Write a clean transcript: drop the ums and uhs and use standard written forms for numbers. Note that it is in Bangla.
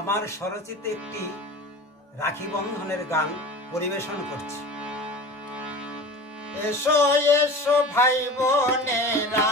আমার স্বরচিত একটি রাখি বন্ধনের গান পরিবেশন করছি। এসো এসো ভাই বোনেরা